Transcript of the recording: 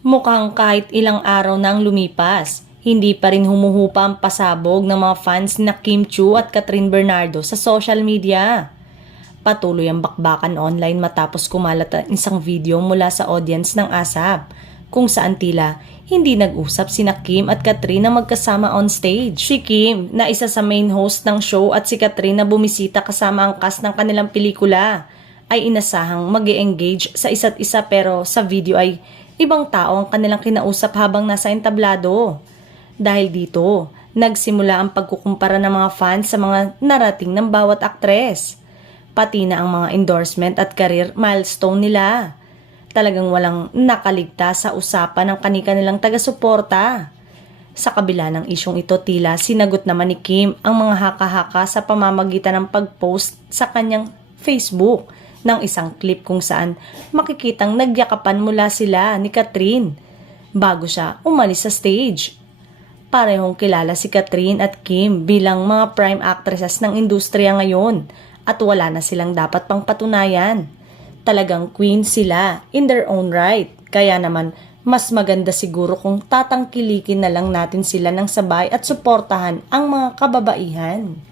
Mukhang kahit ilang araw na ang lumipas, hindi pa rin humuhupa ang pasabog ng mga fans na Kim Chiu at Catherine Bernardo sa social media. Patuloy ang bakbakan online matapos kumalat ang isang video mula sa audience ng ASAP, kung saan tila hindi nag-usap sina Kim at Catherine na magkasama on stage. Si Kim na isa sa main host ng show at si Catherine na bumisita kasama ang cast ng kanilang pelikula ay inasahang mag-e-engage sa isa't isa, pero sa video ay ibang tao ang kanilang kinausap habang nasa entablado. Dahil dito, nagsimula ang pagkukumpara ng mga fans sa mga narating ng bawat aktres, pati na ang mga endorsement at career milestone nila. Talagang walang nakaligtas sa usapan ng kani-kanilang taga-suporta. Sa kabila ng isyong ito, tila sinagot naman ni Kim ang mga haka-haka sa pamamagitan ng pag-post sa kanyang Facebook ng isang clip kung saan makikitang nagyakapan mula sila ni Catherine bago siya umalis sa stage. Parehong kilala si Catherine at Kim bilang mga prime actresses ng industriya ngayon at wala na silang dapat pang patunayan. Talagang queen sila in their own right, kaya naman mas maganda siguro kung tatangkilikin na lang natin sila ng sabay at suportahan ang mga kababaihan.